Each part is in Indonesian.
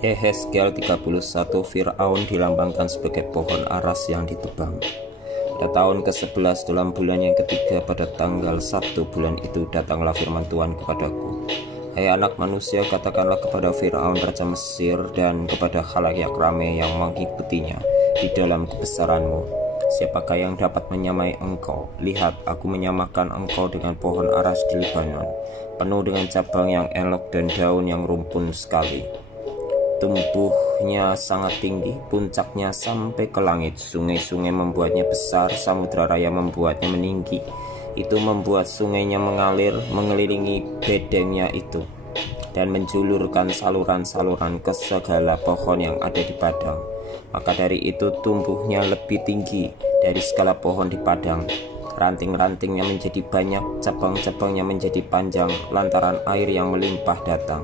Yehezkiel 31. Fir'aun dilambangkan sebagai pohon aras yang ditebang. Pada tahun ke-11 dalam bulan yang ketiga, pada tanggal 1 bulan itu, datanglah firman Tuhan kepadaku. Hai anak manusia, katakanlah kepada Fir'aun raja Mesir dan kepada khalayak ramai yang mengikutinya di dalam kebesaranmu, siapakah yang dapat menyamai engkau? Lihat, aku menyamakan engkau dengan pohon aras di Libanon, penuh dengan cabang yang elok dan daun yang rumpun sekali. Tumbuhnya sangat tinggi, puncaknya sampai ke langit. Sungai-sungai membuatnya besar, samudra raya membuatnya meninggi. Itu membuat sungainya mengalir mengelilingi bedengnya itu, dan menjulurkan saluran-saluran ke segala pohon yang ada di padang. Maka dari itu tumbuhnya lebih tinggi dari segala pohon di padang. Ranting-rantingnya menjadi banyak, cabang-cabangnya menjadi panjang, lantaran air yang melimpah datang.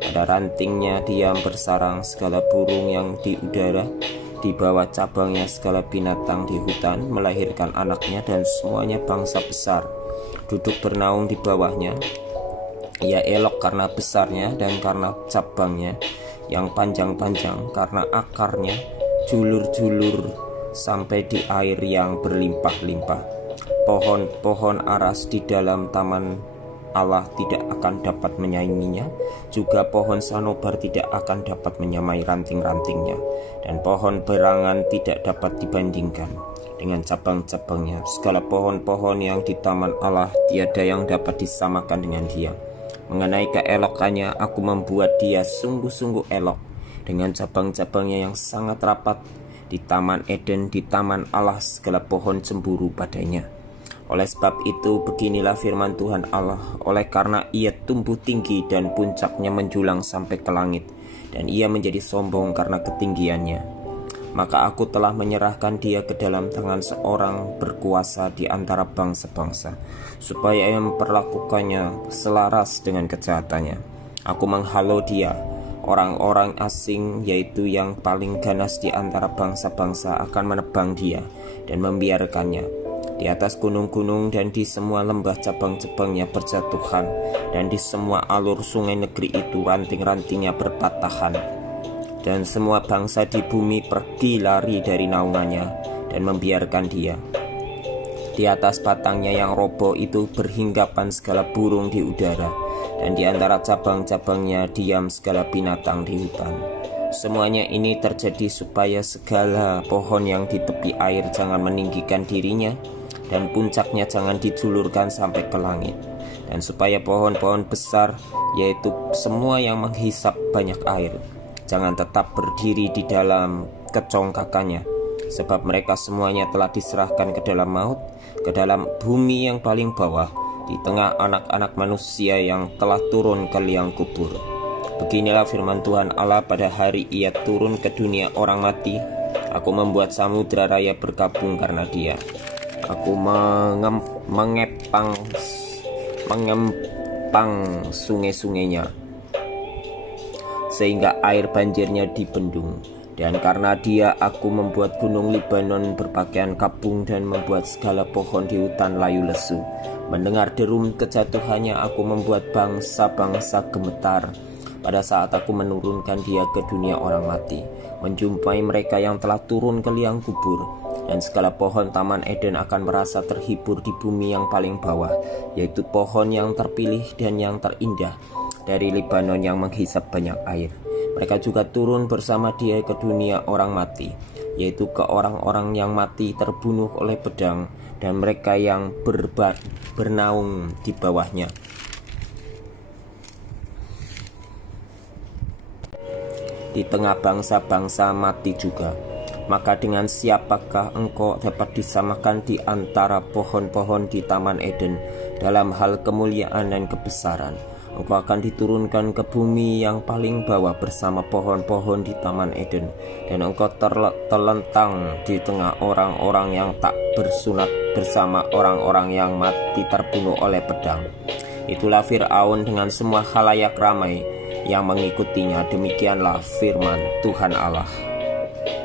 Pada rantingnya diam bersarang segala burung yang di udara, di bawah cabangnya segala binatang di hutan melahirkan anaknya, dan semuanya bangsa besar duduk bernaung di bawahnya. Ia elok karena besarnya dan karena cabangnya yang panjang-panjang, karena akarnya julur-julur sampai di air yang berlimpah-limpah. Pohon-pohon aras di dalam taman Allah tidak akan dapat menyainginya, juga pohon sanobar tidak akan dapat menyamai ranting-rantingnya, dan pohon berangan tidak dapat dibandingkan dengan cabang-cabangnya. Segala pohon-pohon yang di taman Allah tiada yang dapat disamakan dengan dia. Mengenai keelokannya, aku membuat dia sungguh-sungguh elok, dengan cabang-cabangnya yang sangat rapat. Di taman Eden, di taman Allah, segala pohon cemburu padanya. Oleh sebab itu, beginilah firman Tuhan Allah, oleh karena ia tumbuh tinggi dan puncaknya menjulang sampai ke langit, dan ia menjadi sombong karena ketinggiannya, maka aku telah menyerahkan dia ke dalam tangan seorang berkuasa di antara bangsa-bangsa, supaya ia memperlakukannya selaras dengan kejahatannya. Aku menghalau dia. Orang-orang asing, yaitu yang paling ganas di antara bangsa-bangsa, akan menebang dia dan membiarkannya. Di atas gunung-gunung dan di semua lembah cabang-cabangnya berjatuhan, dan di semua alur sungai negeri itu ranting-rantingnya berpatahan. Dan semua bangsa di bumi pergi lari dari naungannya dan membiarkan dia. Di atas batangnya yang roboh itu berhinggapan segala burung di udara, dan di antara cabang-cabangnya diam segala binatang di hutan. Semuanya ini terjadi supaya segala pohon yang di tepi air jangan meninggikan dirinya, dan puncaknya jangan dijulurkan sampai ke langit, dan supaya pohon-pohon besar, yaitu semua yang menghisap banyak air, jangan tetap berdiri di dalam kecongkakannya, sebab mereka semuanya telah diserahkan ke dalam maut, ke dalam bumi yang paling bawah, di tengah anak-anak manusia yang telah turun ke liang kubur. Beginilah firman Tuhan Allah pada hari ia turun ke dunia orang mati. Aku membuat samudra raya berkabung karena dia. Aku mengempang sungai-sungainya, sehingga air banjirnya dibendung. Dan karena dia aku membuat gunung Libanon berpakaian kapung, dan membuat segala pohon di hutan layu lesu. Mendengar derum kejatuhannya, aku membuat bangsa-bangsa gemetar. Pada saat aku menurunkan dia ke dunia orang mati, menjumpai mereka yang telah turun ke liang kubur. Dan segala pohon taman Eden akan merasa terhibur di bumi yang paling bawah, yaitu pohon yang terpilih dan yang terindah dari Libanon yang menghisap banyak air. Mereka juga turun bersama dia ke dunia orang mati, yaitu ke orang-orang yang mati terbunuh oleh pedang, dan mereka yang bernaung di bawahnya. Di tengah bangsa-bangsa mati juga. Maka dengan siapakah engkau dapat disamakan di antara pohon-pohon di taman Eden dalam hal kemuliaan dan kebesaran? Engkau akan diturunkan ke bumi yang paling bawah bersama pohon-pohon di taman Eden, dan engkau terlentang di tengah orang-orang yang tak bersunat bersama orang-orang yang mati terbunuh oleh pedang. Itulah Fir'aun dengan semua khalayak ramai yang mengikutinya. Demikianlah firman Tuhan Allah.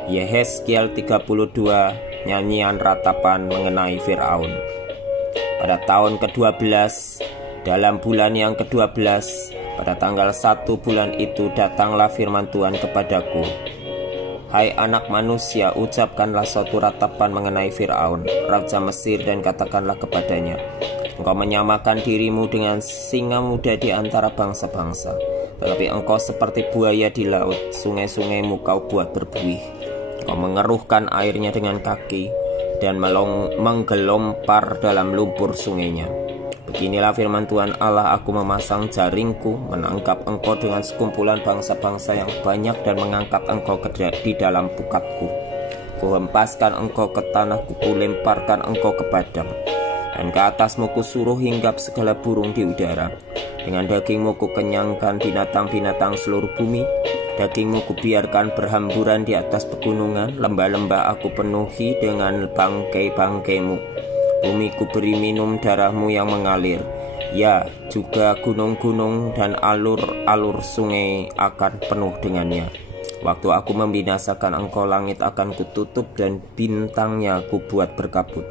Yehezkiel 32, nyanyian ratapan mengenai Fir'aun. Pada tahun ke-12, dalam bulan yang ke-12, Pada tanggal 1 bulan itu datanglah firman Tuhan kepadaku. Hai anak manusia, ucapkanlah suatu ratapan mengenai Firaun, raja Mesir, dan katakanlah kepadanya, engkau menyamakan dirimu dengan singa muda di antara bangsa-bangsa, tetapi engkau seperti buaya di laut, sungai-sungaimu kau buat berbuih. Engkau mengeruhkan airnya dengan kaki dan menggelompar dalam lumpur sungainya. Beginilah firman Tuhan Allah, aku memasang jaringku, menangkap engkau dengan sekumpulan bangsa-bangsa yang banyak dan mengangkat engkau di dalam pukatku. Kuhempaskan engkau ke tanah, kulemparkan engkau ke padang, dan ke atasmu kusuruh hinggap segala burung di udara. Dengan dagingmu kukenyangkan binatang-binatang seluruh bumi, dagingmu kubiarkan berhamburan di atas pegunungan, lembah-lembah aku penuhi dengan bangkai-bangkaimu. Bumi kuberi minum darahmu yang mengalir, ya juga gunung-gunung dan alur-alur sungai akan penuh dengannya. Waktu aku membinasakan engkau, langit akan kututup dan bintangnya kubuat berkabut.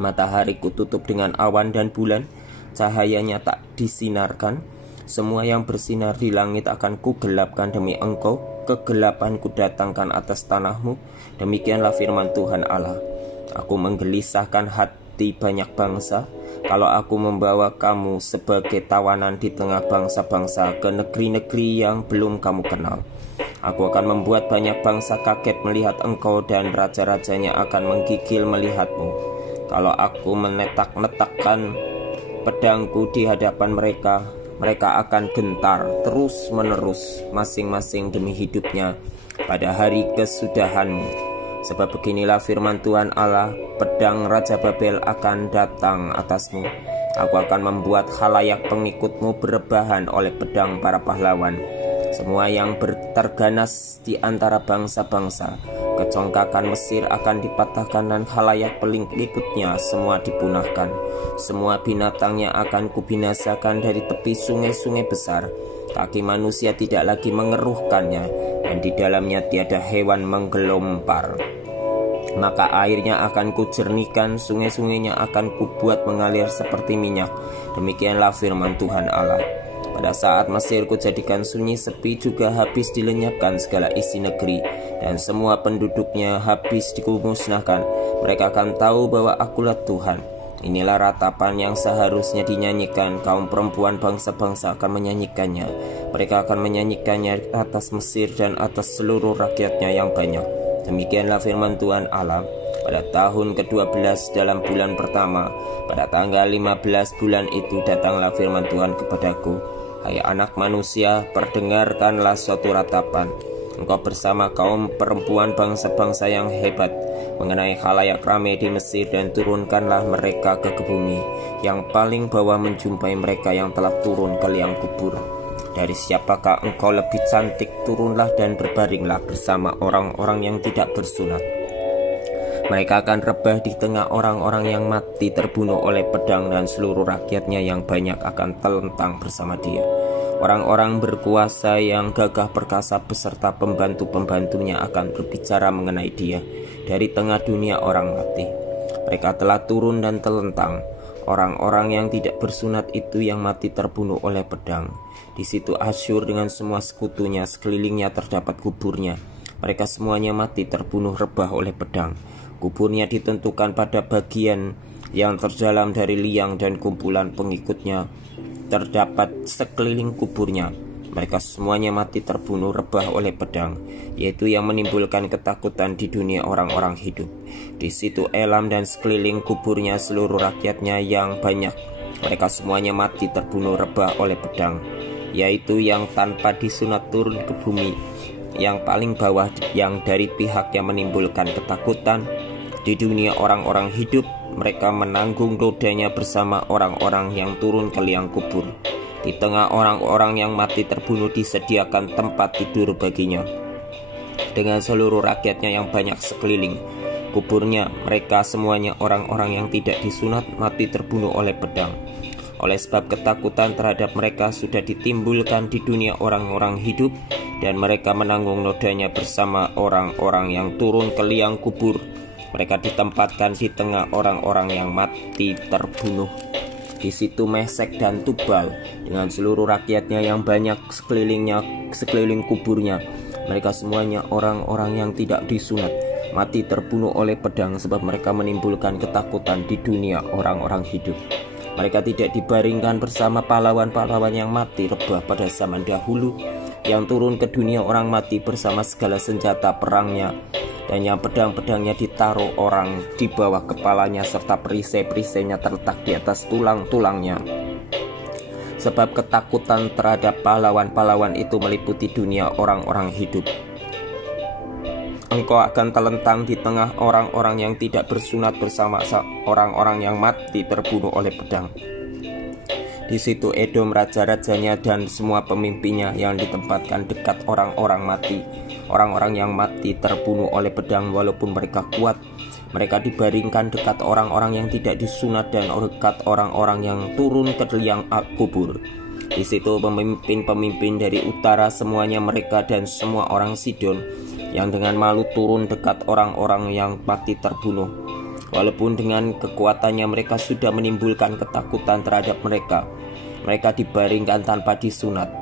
Matahari kututup dengan awan dan bulan, cahayanya tak disinarkan. Semua yang bersinar di langit akan kugelapkan demi engkau, kegelapan kudatangkan atas tanahmu. Demikianlah firman Tuhan Allah. Aku menggelisahkan hati banyak bangsa, kalau aku membawa kamu sebagai tawanan di tengah bangsa-bangsa ke negeri-negeri yang belum kamu kenal. Aku akan membuat banyak bangsa kaget melihat engkau, dan raja-rajanya akan menggigil melihatmu. Kalau aku menetak-netakkan pedangku di hadapan mereka, mereka akan gentar terus-menerus masing-masing demi hidupnya pada hari kesudahanmu. Sebab beginilah firman Tuhan Allah, pedang Raja Babel akan datang atasmu. Aku akan membuat khalayak pengikutmu berebahan oleh pedang para pahlawan. Semua yang terganas di antara bangsa-bangsa, kecongkakan Mesir akan dipatahkan dan khalayak pengikutnya semua dipunahkan. Semua binatangnya akan kubinasakan dari tepi sungai-sungai besar. Kaki manusia tidak lagi mengeruhkannya, dan di dalamnya tiada hewan menggelompar. Maka airnya akan kujernihkan, sungai-sungainya akan kubuat mengalir seperti minyak. Demikianlah firman Tuhan Allah. Pada saat Mesir kujadikan sunyi, sepi, juga habis dilenyapkan segala isi negeri, dan semua penduduknya habis dikumusnahkan. Mereka akan tahu bahwa akulah Tuhan. Inilah ratapan yang seharusnya dinyanyikan. Kaum perempuan bangsa-bangsa akan menyanyikannya. Mereka akan menyanyikannya atas Mesir dan atas seluruh rakyatnya yang banyak. Demikianlah firman Tuhan Allah. Pada tahun ke-12 dalam bulan pertama, pada tanggal 15 bulan itu, datanglah firman Tuhan kepadaku. Hai anak manusia, perdengarkanlah suatu ratapan. Engkau bersama kaum perempuan bangsa-bangsa yang hebat mengenai khalayak ramai di Mesir, dan turunkanlah mereka ke bumi. Yang paling bawah menjumpai mereka yang telah turun ke liang kubur. Dari siapakah engkau lebih cantik? Turunlah dan berbaringlah bersama orang-orang yang tidak bersunat. Mereka akan rebah di tengah orang-orang yang mati terbunuh oleh pedang, dan seluruh rakyatnya yang banyak akan telentang bersama dia. Orang-orang berkuasa yang gagah perkasa beserta pembantu-pembantunya akan berbicara mengenai dia dari tengah dunia orang mati. Mereka telah turun dan telentang. Orang-orang yang tidak bersunat itu yang mati terbunuh oleh pedang. Di situ Asyur dengan semua sekutunya, sekelilingnya terdapat kuburnya. Mereka semuanya mati terbunuh rebah oleh pedang. Kuburnya ditentukan pada bagian yang terdalam dari liang, dan kumpulan pengikutnya terdapat sekeliling kuburnya. Mereka semuanya mati terbunuh rebah oleh pedang, yaitu yang menimbulkan ketakutan di dunia orang-orang hidup. Di situ Elam dan sekeliling kuburnya seluruh rakyatnya yang banyak. Mereka semuanya mati terbunuh rebah oleh pedang, yaitu yang tanpa disunat turun ke bumi, yang paling bawah, yang dari pihak yang menimbulkan ketakutan di dunia orang-orang hidup. Mereka menanggung nodanya bersama orang-orang yang turun ke liang kubur. Di tengah orang-orang yang mati terbunuh disediakan tempat tidur baginya, dengan seluruh rakyatnya yang banyak sekeliling kuburnya. Mereka semuanya orang-orang yang tidak disunat, mati terbunuh oleh pedang. Oleh sebab ketakutan terhadap mereka sudah ditimbulkan di dunia orang-orang hidup, dan mereka menanggung nodanya bersama orang-orang yang turun ke liang kubur. Mereka ditempatkan di tengah orang-orang yang mati terbunuh. Di situ Mesek dan Tubal dengan seluruh rakyatnya yang banyak sekeliling kuburnya. Mereka semuanya orang-orang yang tidak disunat, mati terbunuh oleh pedang, sebab mereka menimbulkan ketakutan di dunia orang-orang hidup. Mereka tidak dibaringkan bersama pahlawan-pahlawan yang mati rebah pada zaman dahulu, yang turun ke dunia orang mati bersama segala senjata perangnya, dan yang pedang-pedangnya ditaruh orang di bawah kepalanya, serta perisai-perisainya terletak di atas tulang-tulangnya. Sebab ketakutan terhadap pahlawan-pahlawan itu meliputi dunia orang-orang hidup. Engkau akan terlentang di tengah orang-orang yang tidak bersunat bersama orang-orang yang mati terbunuh oleh pedang. Di situ Edom, raja-rajanya dan semua pemimpinnya yang ditempatkan dekat orang-orang mati. Orang-orang yang mati terbunuh oleh pedang walaupun mereka kuat. Mereka dibaringkan dekat orang-orang yang tidak disunat dan dekat orang-orang yang turun ke liang kubur. Di situ pemimpin-pemimpin dari utara semuanya mereka dan semua orang Sidon yang dengan malu turun dekat orang-orang yang mati terbunuh. Walaupun dengan kekuatannya mereka sudah menimbulkan ketakutan terhadap mereka, mereka dibaringkan tanpa disunat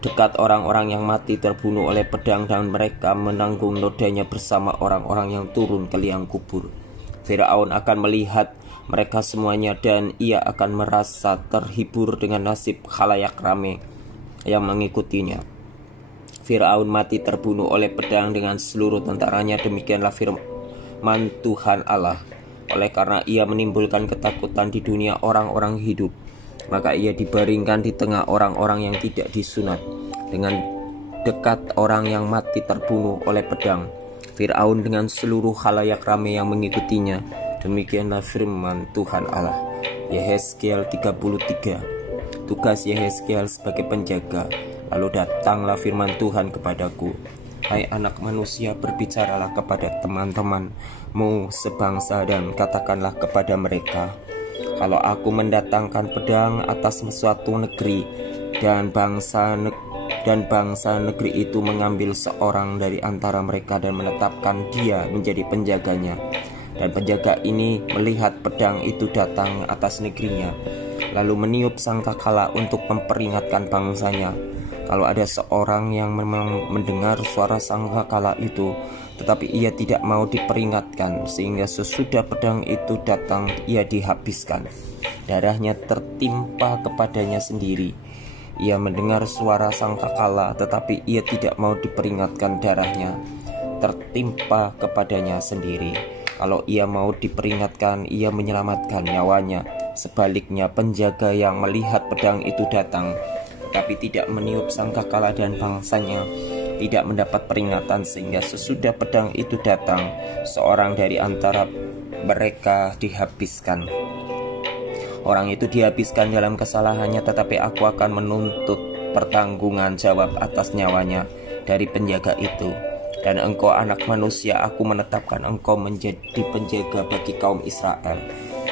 dekat orang-orang yang mati terbunuh oleh pedang, dan mereka menanggung nodanya bersama orang-orang yang turun ke liang kubur. Firaun akan melihat mereka semuanya dan ia akan merasa terhibur dengan nasib khalayak ramai yang mengikutinya. Firaun mati terbunuh oleh pedang dengan seluruh tentaranya. Demikianlah firman Tuhan Allah. Oleh karena ia menimbulkan ketakutan di dunia orang-orang hidup, maka ia dibaringkan di tengah orang-orang yang tidak disunat, dengan dekat orang yang mati terbunuh oleh pedang. Firaun dengan seluruh khalayak ramai yang mengikutinya. Demikianlah firman Tuhan Allah. Yehezkiel 33. Tugas Yehezkiel sebagai penjaga. Lalu datanglah firman Tuhan kepadaku. Hai anak manusia, berbicaralah kepada teman-temanmu sebangsa dan katakanlah kepada mereka, kalau aku mendatangkan pedang atas suatu negeri dan bangsa negeri itu mengambil seorang dari antara mereka dan menetapkan dia menjadi penjaganya, dan penjaga ini melihat pedang itu datang atas negerinya, lalu meniup sangkakala untuk memperingatkan bangsanya. Kalau ada seorang yang memang mendengar suara sangkakala itu, tetapi ia tidak mau diperingatkan, sehingga sesudah pedang itu datang ia dihabiskan, darahnya tertimpa kepadanya sendiri. Ia mendengar suara sangkakala, tetapi ia tidak mau diperingatkan, darahnya tertimpa kepadanya sendiri. Kalau ia mau diperingatkan, ia menyelamatkan nyawanya. Sebaliknya, penjaga yang melihat pedang itu datang, tapi tidak meniup sangkakala, dan bangsanya tidak mendapat peringatan, sehingga sesudah pedang itu datang, seorang dari antara mereka dihabiskan. Orang itu dihabiskan dalam kesalahannya, tetapi aku akan menuntut pertanggungan jawab atas nyawanya dari penjaga itu. Dan engkau anak manusia, aku menetapkan engkau menjadi penjaga bagi kaum Israel.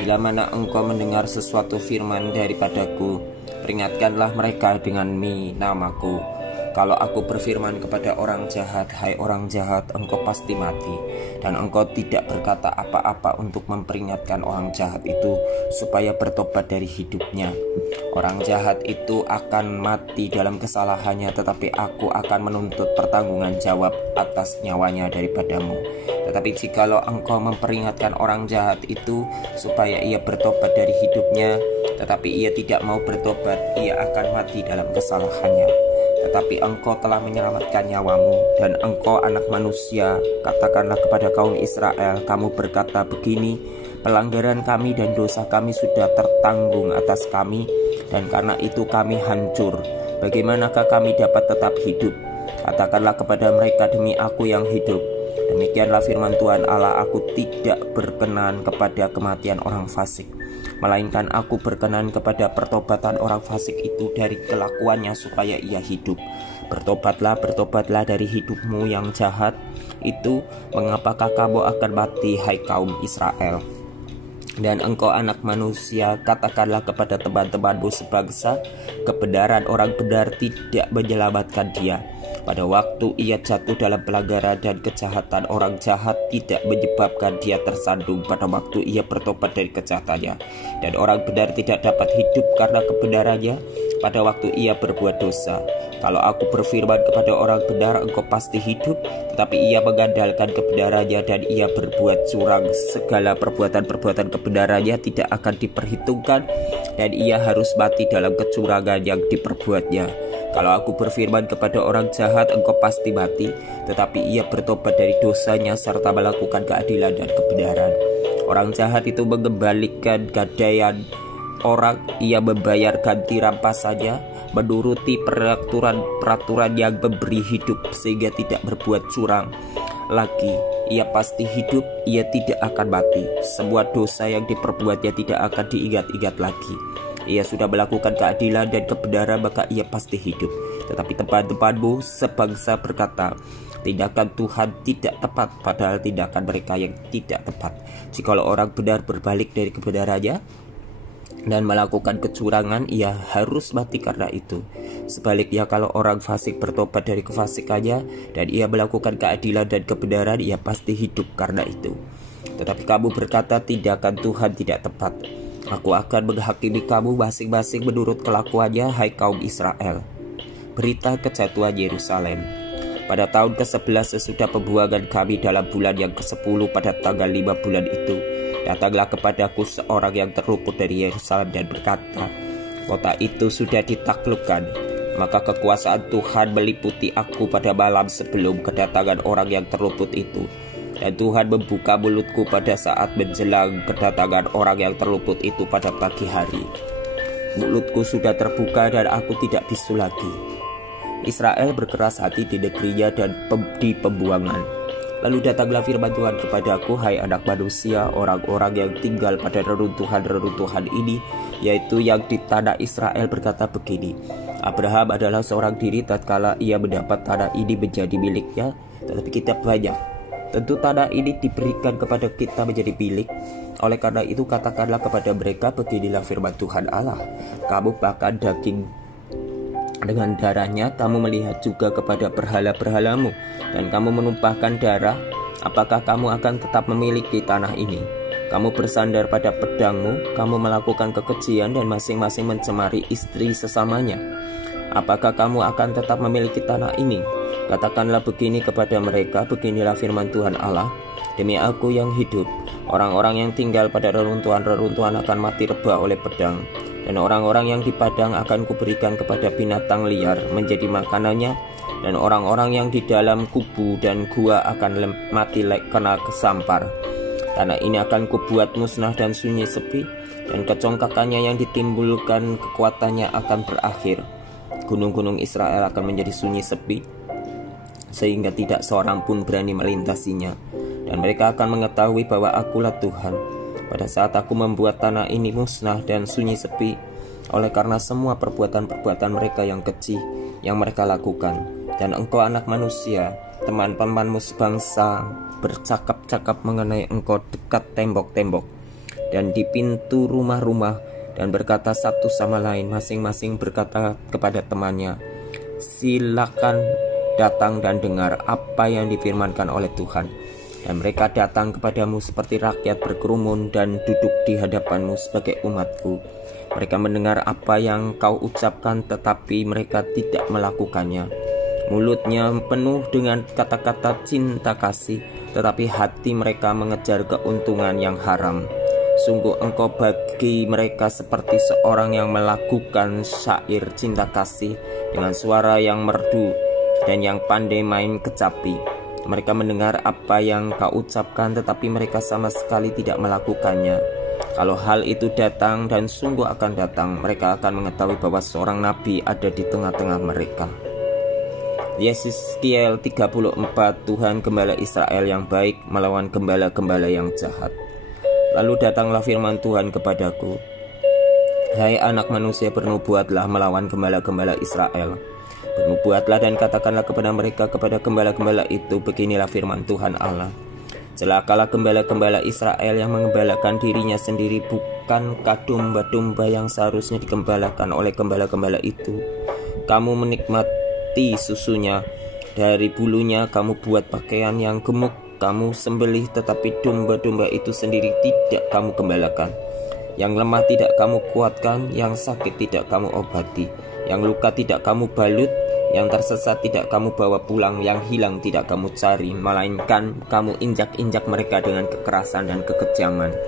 Bila mana engkau mendengar sesuatu firman daripadaku, peringatkanlah mereka dengan namaku. Kalau aku berfirman kepada orang jahat, hai orang jahat, engkau pasti mati, dan engkau tidak berkata apa-apa untuk memperingatkan orang jahat itu supaya bertobat dari hidupnya. Orang jahat itu akan mati dalam kesalahannya, tetapi aku akan menuntut pertanggungan jawab atas nyawanya daripadamu. Tetapi jikalau engkau memperingatkan orang jahat itu supaya ia bertobat dari hidupnya, tetapi ia tidak mau bertobat, ia akan mati dalam kesalahannya. Tetapi engkau telah menyelamatkan nyawamu. Dan engkau anak manusia, katakanlah kepada kaum Israel, kamu berkata begini, pelanggaran kami dan dosa kami sudah tertanggung atas kami, dan karena itu kami hancur. Bagaimanakah kami dapat tetap hidup? Katakanlah kepada mereka, demi aku yang hidup, demikianlah firman Tuhan Allah, aku tidak berkenan kepada kematian orang fasik, melainkan aku berkenan kepada pertobatan orang fasik itu dari kelakuannya supaya ia hidup. Bertobatlah, bertobatlah dari hidupmu yang jahat itu. Mengapakah kamu akan mati, hai kaum Israel? Dan engkau anak manusia, katakanlah kepada teman-temanmu sebangsa, kebenaran orang benar tidak menyelamatkan dia, Pada waktu ia jatuh dalam pelanggaran dan kejahatan, orang jahat tidak menyebabkan dia tersandung pada waktu ia bertobat dari kejahatannya. Dan orang benar tidak dapat hidup karena kebenarannya pada waktu ia berbuat dosa. Kalau aku berfirman kepada orang benar, engkau pasti hidup, tetapi ia mengandalkan kebenarannya dan ia berbuat curang, segala perbuatan-perbuatan kebenarannya tidak akan diperhitungkan, dan ia harus mati dalam kecurangan yang diperbuatnya. Kalau aku berfirman kepada orang jahat, engkau pasti mati, tetapi ia bertobat dari dosanya serta melakukan keadilan dan kebenaran. Orang jahat itu mengembalikan gadaian orang, ia membayar ganti rampasannya, menuruti peraturan yang memberi hidup sehingga tidak berbuat curang lagi. Ia pasti hidup, ia tidak akan mati. Semua dosa yang diperbuatnya tidak akan diingat-ingat lagi. Ia sudah melakukan keadilan dan kebenaran, maka ia pasti hidup. Tetapi teman-temanmu sebangsa berkata, tindakan Tuhan tidak tepat, padahal tindakan mereka yang tidak tepat. Jikalau orang benar berbalik dari kebenarannya dan melakukan kecurangan, ia harus mati karena itu. Sebaliknya, kalau orang fasik bertobat dari kefasikannya dan ia melakukan keadilan dan kebenaran, ia pasti hidup karena itu. Tetapi kamu berkata, tindakan Tuhan tidak tepat. Aku akan menghakimi kamu masing-masing menurut kelakuannya, hai kaum Israel. Berita kejatuhan Yerusalem. Pada tahun ke-11 sesudah pembuangan kami dalam bulan yang ke-10 pada tanggal 5 bulan itu, datanglah kepadaku seorang yang terluput dari Yerusalem dan berkata, kota itu sudah ditaklukkan. Maka kekuasaan Tuhan meliputi aku pada malam sebelum kedatangan orang yang terluput itu. Dan Tuhan membuka mulutku pada saat menjelang kedatangan orang yang terluput itu pada pagi hari. Mulutku sudah terbuka dan aku tidak bisu lagi. Israel berkeras hati di negerinya dan di pembuangan. Lalu datanglah firman Tuhan kepadaku, hai anak manusia, orang-orang yang tinggal pada reruntuhan-reruntuhan ini, yaitu yang di tanah Israel, berkata begini, Abraham adalah seorang diri tatkala ia mendapat tanah ini menjadi miliknya, tetapi kita banyak. Tentu tanah ini diberikan kepada kita menjadi milik. Oleh karena itu katakanlah kepada mereka, beginilah firman Tuhan Allah, kamu makan daging dengan darahnya, kamu melihat juga kepada berhala-berhalamu, dan kamu menumpahkan darah. Apakah kamu akan tetap memiliki tanah ini? Kamu bersandar pada pedangmu, kamu melakukan kekejian dan masing-masing mencemari istri sesamanya. Apakah kamu akan tetap memiliki tanah ini? Katakanlah begini kepada mereka, beginilah firman Tuhan Allah, demi aku yang hidup, orang-orang yang tinggal pada reruntuhan-reruntuhan akan mati rebah oleh pedang, dan orang-orang yang di padang akan kuberikan kepada binatang liar menjadi makanannya, dan orang-orang yang di dalam kubu dan gua akan mati kena kesampar. Tanah ini akan kubuat musnah dan sunyi sepi, dan kecongkakannya yang ditimbulkan kekuatannya akan berakhir. Gunung-gunung Israel akan menjadi sunyi sepi, sehingga tidak seorang pun berani melintasinya. Dan mereka akan mengetahui bahwa akulah Tuhan, pada saat aku membuat tanah ini musnah dan sunyi sepi, oleh karena semua perbuatan-perbuatan mereka yang keji yang mereka lakukan. Dan engkau anak manusia, teman-temanmu sebangsa bercakap-cakap mengenai engkau dekat tembok-tembok dan di pintu rumah-rumah, dan berkata satu sama lain, masing-masing berkata kepada temannya, silakan datang dan dengar apa yang difirmankan oleh Tuhan. Dan mereka datang kepadamu seperti rakyat berkerumun dan duduk di hadapanmu sebagai umatku. Mereka mendengar apa yang kau ucapkan, tetapi mereka tidak melakukannya. Mulutnya penuh dengan kata-kata cinta kasih, tetapi hati mereka mengejar keuntungan yang haram. Sungguh engkau bagi mereka seperti seorang yang melakukan syair cinta kasih dengan suara yang merdu dan yang pandai main kecapi. Mereka mendengar apa yang kau ucapkan, tetapi mereka sama sekali tidak melakukannya. Kalau hal itu datang, dan sungguh akan datang, mereka akan mengetahui bahwa seorang nabi ada di tengah-tengah mereka. Yeskiel 34. Tuhan gembala Israel yang baik melawan gembala-gembala yang jahat. Lalu datanglah firman Tuhan kepadaku, hai anak manusia, bernubuatlah melawan gembala-gembala Israel. Bernubuatlah dan katakanlah kepada mereka, kepada gembala-gembala itu, beginilah firman Tuhan Allah. Celakalah gembala-gembala Israel yang mengembalakan dirinya sendiri, bukankah domba-domba yang seharusnya digembalakan oleh gembala-gembala itu? Kamu menikmati susunya Dari bulunya kamu buat pakaian yang gemuk, kamu sembelih, tetapi domba-domba itu sendiri tidak kamu gembalakan. Yang lemah tidak kamu kuatkan, yang sakit tidak kamu obati, yang luka tidak kamu balut, yang tersesat tidak kamu bawa pulang, yang hilang tidak kamu cari, melainkan kamu injak-injak mereka dengan kekerasan dan kekejaman.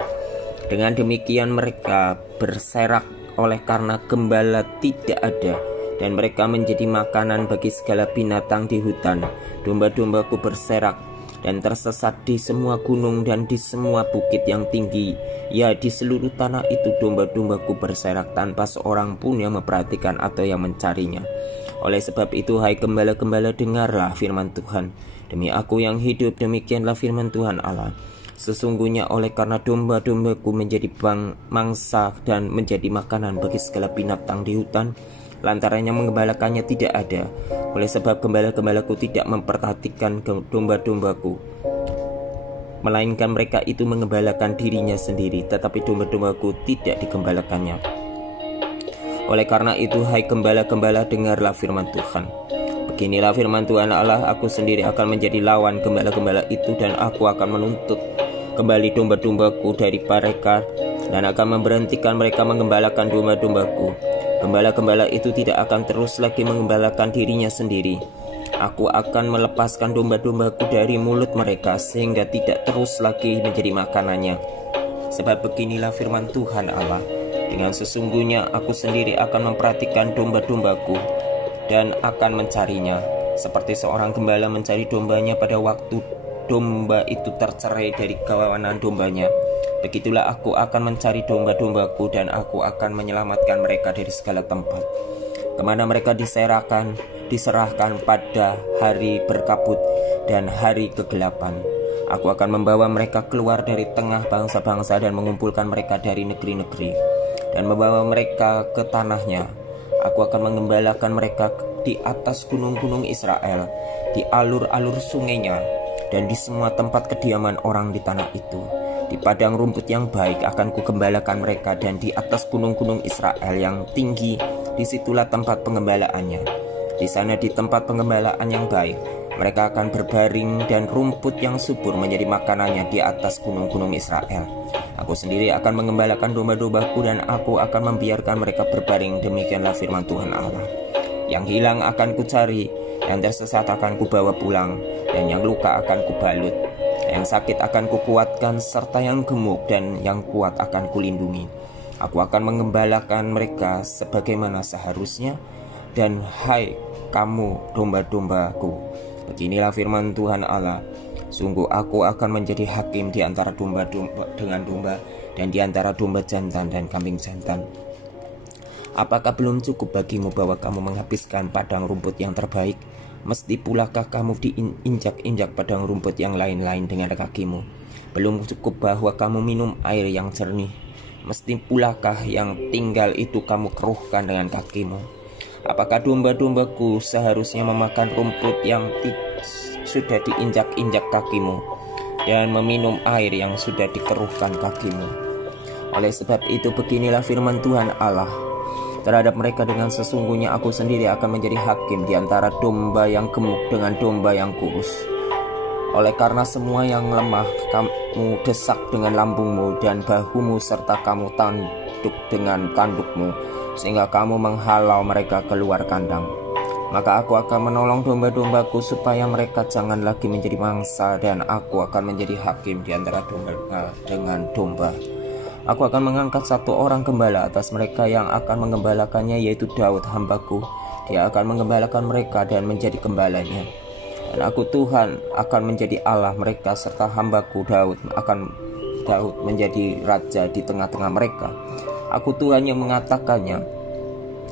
Dengan demikian mereka berserak oleh karena gembala tidak ada, dan mereka menjadi makanan bagi segala binatang di hutan. Domba-dombaku berserak dan tersesat di semua gunung dan di semua bukit yang tinggi. Ya, di seluruh tanah itu domba-dombaku berserak tanpa seorang pun yang memperhatikan atau yang mencarinya. Oleh sebab itu, hai gembala-gembala, dengarlah firman Tuhan. Demi aku yang hidup, demikianlah firman Tuhan Allah. Sesungguhnya oleh karena domba-dombaku menjadi mangsa dan menjadi makanan bagi segala binatang di hutan, lantarannya menggembalakannya tidak ada. Oleh sebab gembala-gembalaku tidak memperhatikan domba-dombaku, melainkan mereka itu mengembalakan dirinya sendiri, tetapi domba-dombaku tidak digembalakannya. Oleh karena itu, hai gembala-gembala, dengarlah firman Tuhan. Beginilah firman Tuhan Allah, aku sendiri akan menjadi lawan gembala-gembala itu, dan aku akan menuntut kembali domba-dombaku dari mereka, dan akan memberhentikan mereka menggembalakan domba-dombaku. Gembala-gembala itu tidak akan terus lagi menggembalakan dirinya sendiri. Aku akan melepaskan domba-dombaku dari mulut mereka, sehingga tidak terus lagi menjadi makanannya. Sebab beginilah firman Tuhan Allah, dengan sesungguhnya aku sendiri akan memperhatikan domba-dombaku dan akan mencarinya, seperti seorang gembala mencari dombanya pada waktu domba itu tercerai dari kawanan dombanya. Begitulah aku akan mencari domba-dombaku, dan aku akan menyelamatkan mereka dari segala tempat kemana mereka diserahkan pada hari berkabut dan hari kegelapan. Aku akan membawa mereka keluar dari tengah bangsa-bangsa dan mengumpulkan mereka dari negeri-negeri dan membawa mereka ke tanahnya. Aku akan mengembalakan mereka di atas gunung-gunung Israel, di alur-alur sungainya, dan di semua tempat kediaman orang di tanah itu. Di padang rumput yang baik akan kugembalakan mereka, dan di atas gunung-gunung Israel yang tinggi, disitulah tempat pengembalaannya. Di sana, di tempat pengembalaan yang baik, mereka akan berbaring, dan rumput yang subur menjadi makanannya di atas gunung-gunung Israel. Aku sendiri akan mengembalakan domba-dombaku, dan aku akan membiarkan mereka berbaring. Demikianlah firman Tuhan Allah. Yang hilang akan kucari, yang tersesat akan kubawa pulang, dan yang luka akan kubalut. Yang sakit akan kukuatkan, serta yang gemuk dan yang kuat akan kulindungi. Aku akan mengembalakan mereka sebagaimana seharusnya. Dan hai kamu domba-dombaku, beginilah firman Tuhan Allah, sungguh aku akan menjadi hakim di antara domba-domba dengan domba, dan di antara domba jantan dan kambing jantan. Apakah belum cukup bagimu bahwa kamu menghabiskan padang rumput yang terbaik? Mesti pulakah kamu diinjak-injak padang rumput yang lain-lain dengan kakimu? Belum cukup bahwa kamu minum air yang jernih? Mesti pulakah yang tinggal itu kamu keruhkan dengan kakimu? Apakah domba-dombaku seharusnya memakan rumput yang sudah diinjak-injak kakimu, dan meminum air yang sudah dikeruhkan kakimu? Oleh sebab itu, beginilah firman Tuhan Allah terhadap mereka, dengan sesungguhnya aku sendiri akan menjadi hakim di antara domba yang gemuk dengan domba yang kurus. Oleh karena semua yang lemah kamu desak dengan lambungmu, dan bahumu serta kamu tanduk dengan tandukmu, sehingga kamu menghalau mereka keluar kandang. Maka aku akan menolong domba-dombaku supaya mereka jangan lagi menjadi mangsa, dan aku akan menjadi hakim di antara domba dengan domba. Aku akan mengangkat satu orang gembala atas mereka yang akan mengembalakannya, yaitu Daud hambaku. Dia akan mengembalakan mereka dan menjadi gembalanya. Dan aku Tuhan akan menjadi Allah mereka, serta hambaku Daud menjadi raja di tengah-tengah mereka. Aku Tuhan yang mengatakannya.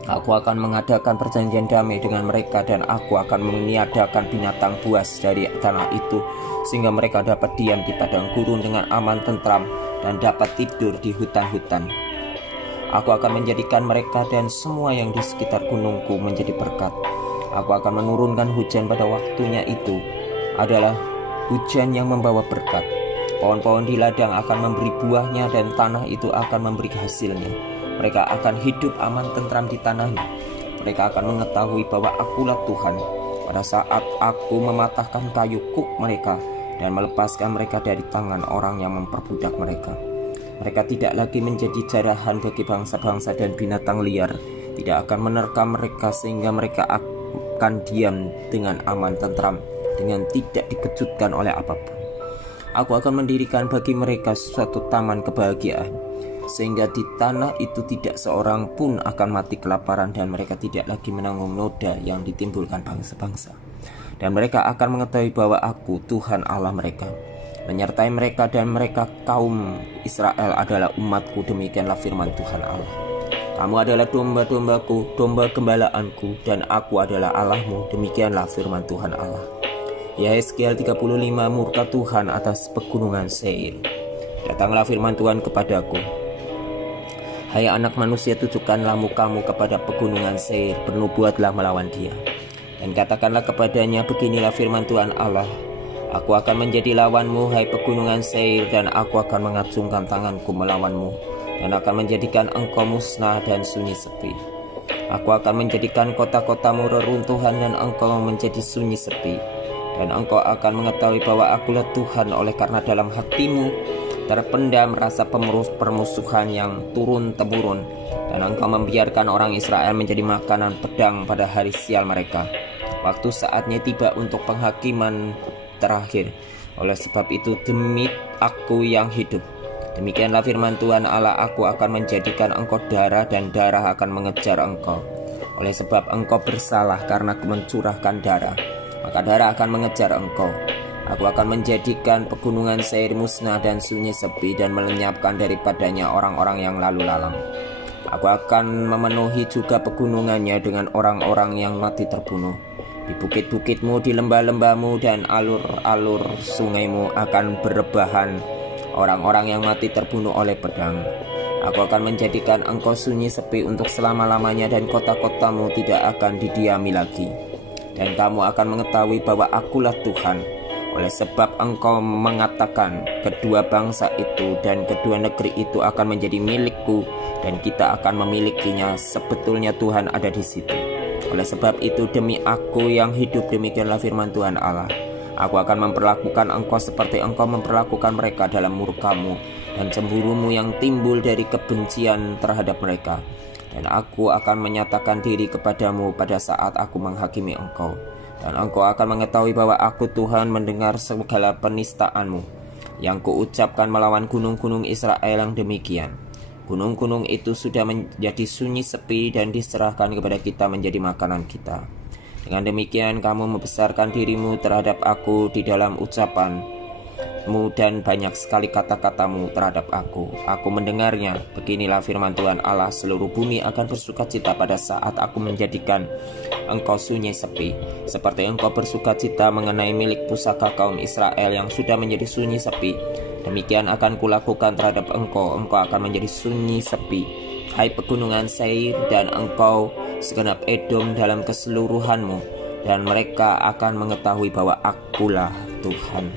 Aku akan mengadakan perjanjian damai dengan mereka, dan aku akan meniadakan binatang buas dari tanah itu, sehingga mereka dapat diam di padang gurun dengan aman tentram, dan dapat tidur di hutan-hutan. Aku akan menjadikan mereka dan semua yang di sekitar gunungku menjadi berkat. Aku akan menurunkan hujan pada waktunya, itu adalah hujan yang membawa berkat. Pohon-pohon di ladang akan memberi buahnya, dan tanah itu akan memberi hasilnya. Mereka akan hidup aman tentram di tanahnya. Mereka akan mengetahui bahwa akulah Tuhan, pada saat aku mematahkan kayu kuk mereka dan melepaskan mereka dari tangan orang yang memperbudak mereka. Mereka tidak lagi menjadi jarahan bagi bangsa-bangsa dan binatang liar, tidak akan menerkam mereka sehingga mereka akan diam dengan aman tentram, dengan tidak dikejutkan oleh apapun. Aku akan mendirikan bagi mereka suatu taman kebahagiaan, sehingga di tanah itu tidak seorang pun akan mati kelaparan dan mereka tidak lagi menanggung noda yang ditimbulkan bangsa-bangsa. Dan mereka akan mengetahui bahwa aku Tuhan Allah mereka, menyertai mereka dan mereka kaum Israel adalah umatku. Demikianlah firman Tuhan Allah. Kamu adalah domba-dombaku, domba gembalaanku, dan aku adalah Allahmu. Demikianlah firman Tuhan Allah. Yesaya 35, murka Tuhan atas pegunungan Seir. Datanglah firman Tuhan kepadaku. Hai anak manusia, tujukanlah mukamu kepada pegunungan Seir, bernubuatlah melawan dia. Dan katakanlah kepadanya, beginilah firman Tuhan Allah. Aku akan menjadi lawanmu, hai pegunungan Seir, dan aku akan mengacungkan tanganku melawanmu, dan akan menjadikan engkau musnah dan sunyi sepi. Aku akan menjadikan kota-kotamu reruntuhan dan engkau menjadi sunyi sepi. Dan engkau akan mengetahui bahwa akulah Tuhan, oleh karena dalam hatimu terpendam rasa permusuhan yang turun-temurun, dan engkau membiarkan orang Israel menjadi makanan pedang pada hari sial mereka. Waktu saatnya tiba untuk penghakiman terakhir. Oleh sebab itu, demi aku yang hidup, demikianlah firman Tuhan Allah, aku akan menjadikan engkau darah dan darah akan mengejar engkau. Oleh sebab engkau bersalah karena aku mencurahkan darah, maka darah akan mengejar engkau. Aku akan menjadikan pegunungan Seir musnah dan sunyi sepi dan melenyapkan daripadanya orang-orang yang lalu lalang. Aku akan memenuhi juga pegunungannya dengan orang-orang yang mati terbunuh. Di bukit-bukitmu, di lembah-lembahmu dan alur-alur sungaimu akan berebahan orang-orang yang mati terbunuh oleh pedang. Aku akan menjadikan engkau sunyi sepi untuk selama-lamanya, dan kota-kotamu tidak akan didiami lagi. Dan kamu akan mengetahui bahwa akulah Tuhan, oleh sebab engkau mengatakan, kedua bangsa itu dan kedua negeri itu akan menjadi milikku, dan kita akan memilikinya. Sebetulnya Tuhan ada di situ. Oleh sebab itu, demi aku yang hidup, demikianlah firman Tuhan Allah, aku akan memperlakukan engkau seperti engkau memperlakukan mereka dalam murkamu dan cemburumu yang timbul dari kebencian terhadap mereka. Dan aku akan menyatakan diri kepadamu pada saat aku menghakimi engkau. Dan engkau akan mengetahui bahwa aku Tuhan mendengar segala penistaanmu yang kuucapkan melawan gunung-gunung Israel yang demikian. Gunung-gunung itu sudah menjadi sunyi sepi dan diserahkan kepada kita menjadi makanan kita. Dengan demikian kamu membesarkan dirimu terhadap aku di dalam ucapanmu dan banyak sekali kata-katamu terhadap aku. Aku mendengarnya. Beginilah firman Tuhan Allah, seluruh bumi akan bersukacita pada saat aku menjadikan engkau sunyi sepi, seperti engkau bersukacita mengenai milik pusaka kaum Israel yang sudah menjadi sunyi sepi. Demikian akan kulakukan terhadap engkau, engkau akan menjadi sunyi sepi, hai pegunungan Seir, dan engkau segenap Edom dalam keseluruhanmu, dan mereka akan mengetahui bahwa akulah Tuhan.